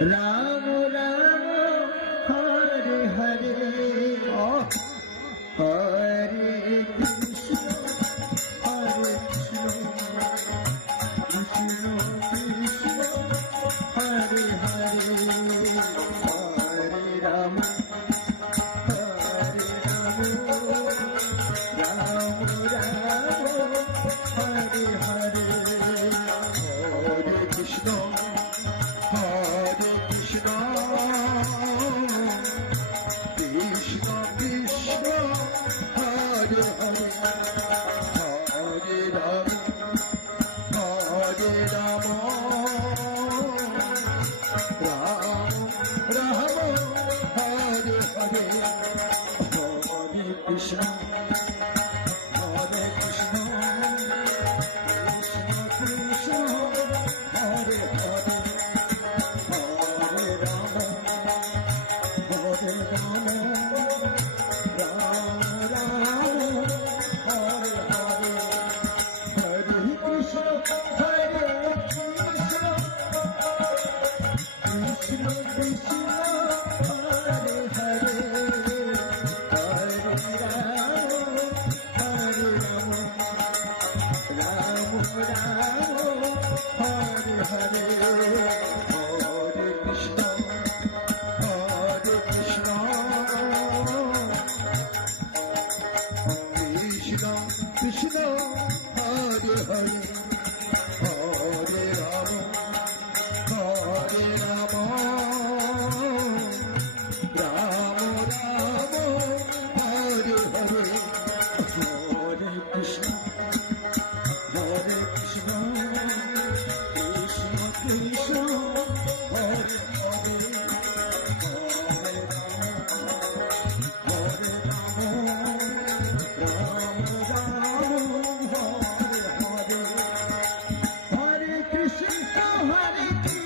Ram Hare Krishna Krishna